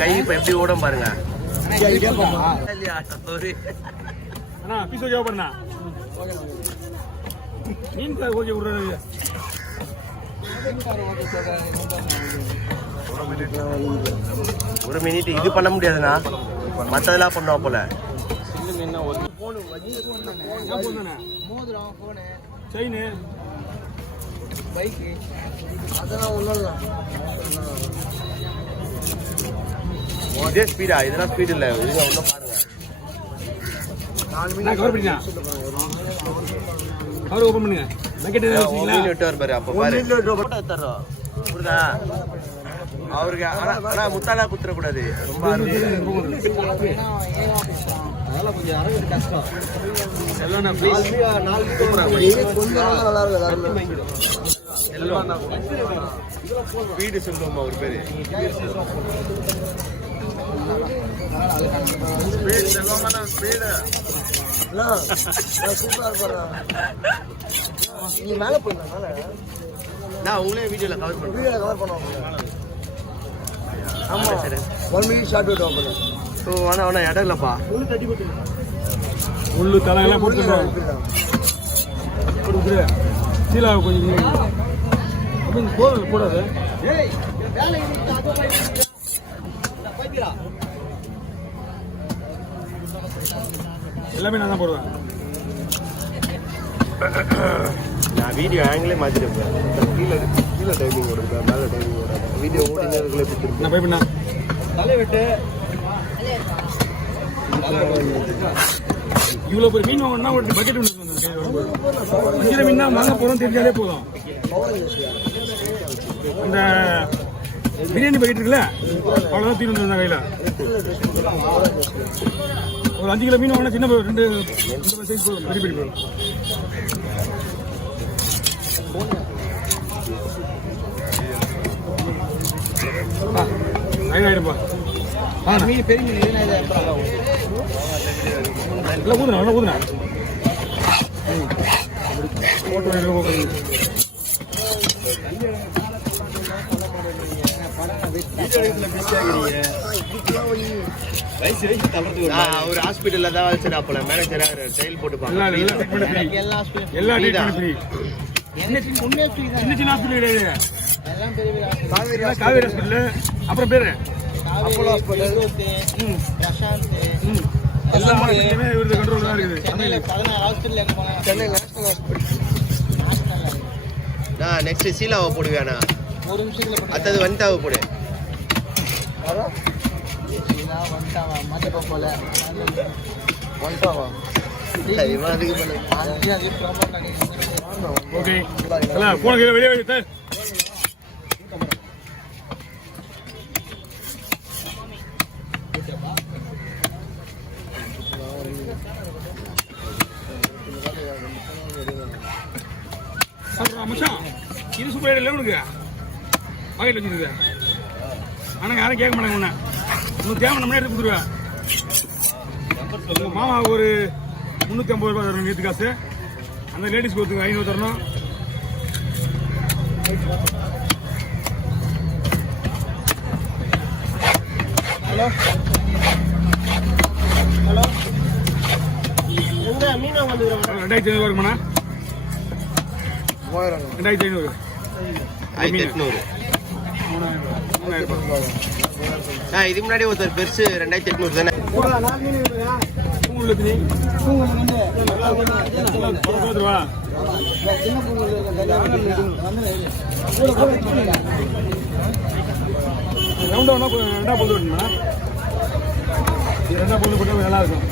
கை இப்ப எப்படி ஓடும் பாருங்க. ஒரு மினிட் இது பண்ண முடியாதுண்ணா, மற்றதெல்லாம் பண்ணுவோம் போல. இதே ஸ்பீடா? இதெல்லாம் ஸ்பீட் இல்லை. இதுங்க ஒன்றும் பாருங்க. அவர் ஓபன் பண்ணுங்க. பக்கெட் விட்டு வர பாரு. அப்போ பாரு புரியுதா அவருக்கு. ஆனா முத்தாலா குத்துற கூடாது. ரொம்ப அதெல்லாம் கொஞ்சம் அரவிந்த் கஷ்டம். எல்லாம் ஸ்பீடு சொல்லுவோம் அவர் பேரு. மேல போயிருந்தாங்க. நான் உங்களே வீடியோல கவர் பண்ணுவேன். ஆமா சரி 1 மினிட் ஷார்ட் வீடியோ பண்ணுங்க. ஸோ வேணா இடம் இல்லைப்பா. உள்ளு தலையெல்லாம் போட்டுருக்கோம். சீலா கொஞ்சம் போதும் கூடாது. எல்லாமே நான் தான் போடுவேன். நான் வீடியோ ஆங்கிலே மாற்றிருப்பேன். கீழே டைமிங் ஓடுது, மேலே டைமிங் ஓடாது. வீடியோ ஓடினர்களே நான் போய் பண்ண தலை வெட்டு. இவ்வளோ ஒரு மீன் வாங்கினா ஒரு பக்கெட் ஒன்று மீன் தான் வாங்க போகிறோம் தெரிஞ்சாலே போதும். அந்த பிரியாணி பக்கெட் இருக்குல்ல, அவ்வளோதான் தீர்ந்து வந்தாங்க கையில். ஒரு 5 கிலோ மீன் வாங்கினா சின்ன 2 சைஸ் போதும், பெரிய பெரிய போதும். ஆயிரப்பா மீன் பெரிய மீன் எல்லாம் ஊதுனா நல்லா ஊதுனா ஒரு ஹாஸ்பிட்டல்ல தான் வச்சிருப்பா மேனேஜரா செயல் போட்டுப்பாங்க. எல்லா சின்ன சின்ன ஹாஸ்பிட்டல் கிடையாது. காவேரி ஹாஸ்பிட்டல், அப்புறம் பேரு அப்போலோ ஹாஸ்பிட்டல், எல்லா ஹாஸ்பிட்டலுமே இவரது கண்ட்ரோல் தான் இருக்குது. Chennai national hospital. நான் நெக்ஸ்ட் சீலாவை போடுவேண்ணா. ஒரு நிமிஷத்துல அடுத்தது வனிதாவை போடு. ஓகே போன வெளியே மச்சான் இது சூப்பர் இல்லை உனக்கு பாக்கெட் வச்சுருக்கு. ஆனால் யாரும் கேட்க மாட்டாங்க. ஒன்று உனக்கு தேவை நம்மளே எடுத்து கொடுத்துருவேன். மாமா ஒரு 350 ரூபா தரணும் நேற்று காசு. அந்த லேடிஸ்க்கு ஒருத்துக்கு 500 தரணும். ஹலோ ஹலோ எங்க மீனா வந்து 2500 இருக்குமாண்ணா? 2500 1800. இதுக்கு முன்னாடி ஒருத்தர் பெருசு 2800 தானே. ரெண்டா பொழுது விடணுமா? 2 பொழுது போட்டால் நல்லா இருக்கும்.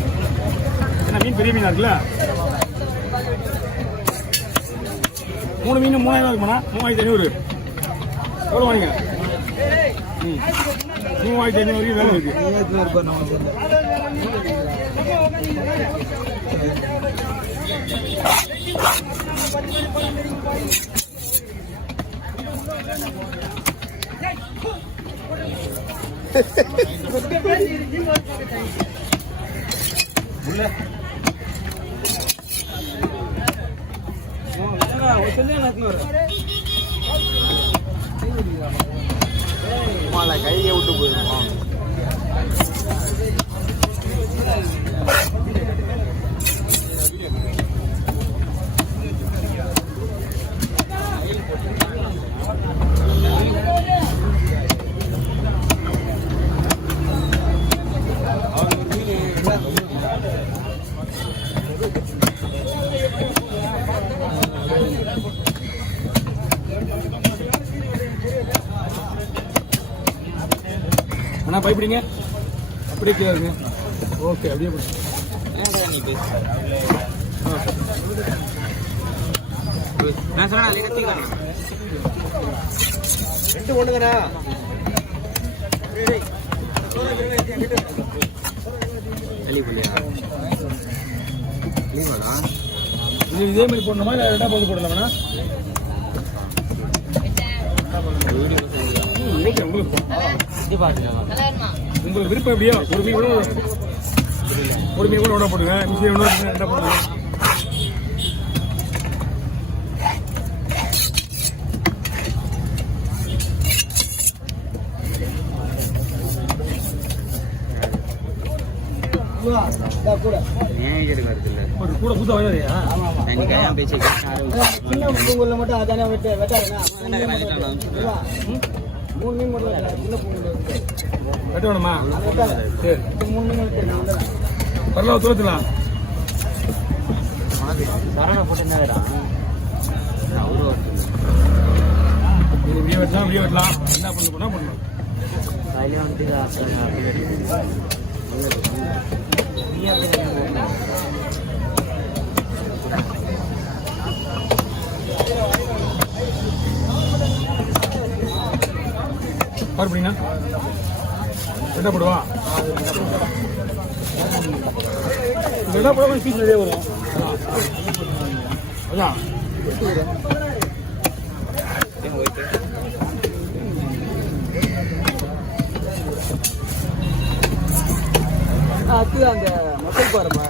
ஏன்னா மீன் பெரிய மீனா இருக்குல்ல. 3 மீன் 3000 இருக்குமாண்ணா? 3500. எவ்வளோ வாங்க? 3500 வரைக்கும் வேலை இருக்கு. அண்ணா பயப்படுங்க, அப்படியே கேளுங்க. ஓகே, அப்படியே நான் சொன்னா ரெண்டு ஒண்ணுங்கண்ணா. இதே மாதிரி போடணுமா இல்லை ரெண்டா போது போடலாம்ண்ணா? உங்களுக்கு விருப்பம் எப்படியோ ஒரு மீன் கூட ஒன்றா போடுங்க, மிஷின் ஒன்றா ரெண்டா போடுங்க. கூட கூத்த வரையா மட்டும் அதானே வெட்டாருண்ணா. வெட்டணுமா? சரி, 3 மீன் பரவாயில்ல, தோத்துலாம். இப்படியே வெட்டலாம், இப்படியே வெட்டலாம். என்ன பண்ண போனா பண்ணலாம். அப்படின்னா ரெண்டா போடுவா, ரெண்டா போட பீஸ் நிறைய வரும். அதான் அந்த மக்கள் பாருமா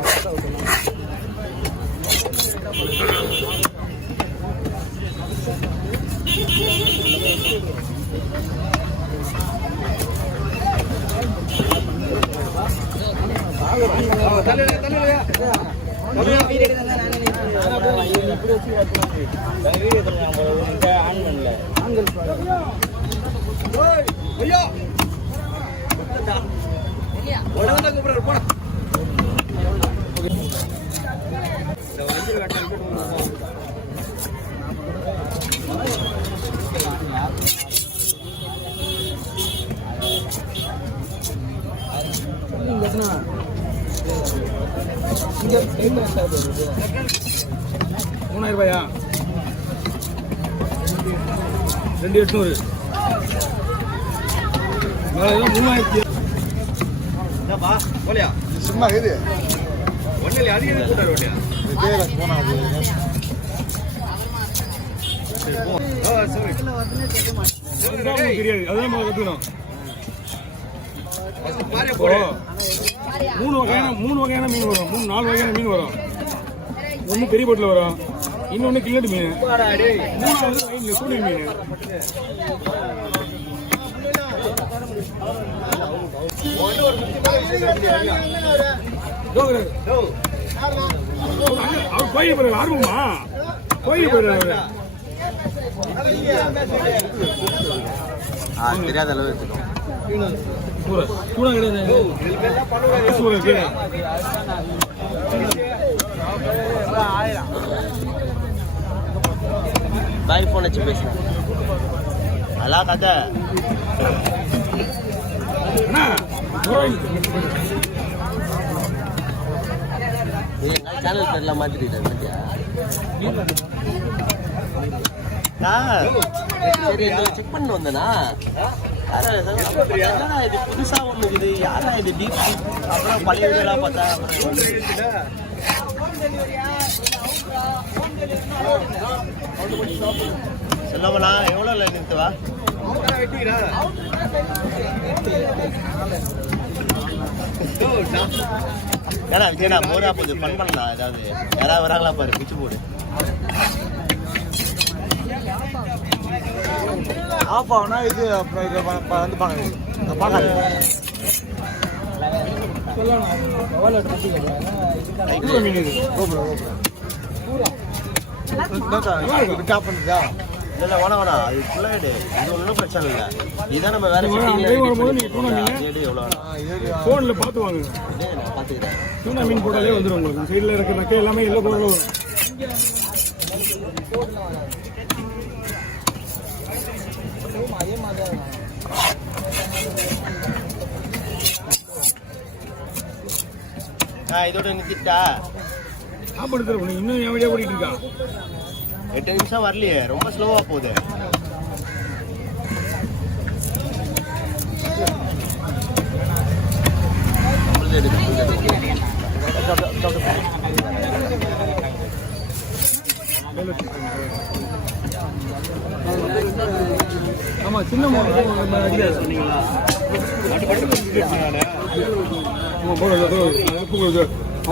ரூபாயா 2800 போலியா சும்மா இது ஒன்னில் அதிக கூட்டாரு போனாது. தெரியாது, அதான் கத்துக்கணும். 3 வகையான மீன் வரும், 4 வகையான மீன் வரும். ஒன்று பெரிய போட்டில் வரும், இன்னொன்று கில்லட்டு மீன், 3வது கூலி மீன். அவர் கோயில் போயிரு, ஆர்வமா கோயில் போயிரு. தெரியாத அளவு கிடையாது. பாய் போன் வச்சு பேசுறேன். அதெல்லாம் கதை சேனல் பேர்லாம் மாத்திட்டேன். சரி, செக் பண்ண வந்தேனா இது புதுசா ஒண்ணு இருக்குது. யாரா இது டீப் அப்புறம் பழைய வீடெல்லாம் பார்த்தா சொல்லவலாம் எவ்வளோ இல்லை நிறுத்துவா ஏன்னா விஜயனா போரா போகுது, ஃபன் பண்ணலாம். ஏதாவது யாராவது வராங்களா பாரு, பிச்சு போடு. ஆஃப் ஆகுனா இது அப்புறம் இது வந்து பார்க்காது. இல்லை வேணா அது ஃபுல்லாகிடு. இது ஒன்றும் பிரச்சனை இல்லை. இதான் நம்ம வேற எவ்வளோ ஃபோனில் பார்த்து வாங்க. நான் பார்த்துக்கிறேன். தூணா மீன் போட்டாலே வந்துடும் உங்களுக்கு. சைடில் இருக்கிற நக்கை எல்லாமே எல்லாம் பொருள் வரும். இதோட நிறுத்திட்டா சாப்பாடு தர உனக்கு இன்னும் என் வழியா ஓடிட்டு இருக்கா 8 நிமிஷம் வரலையே ரொம்ப ஸ்லோவா போகுது ஆமா சின்ன சொன்னீங்களா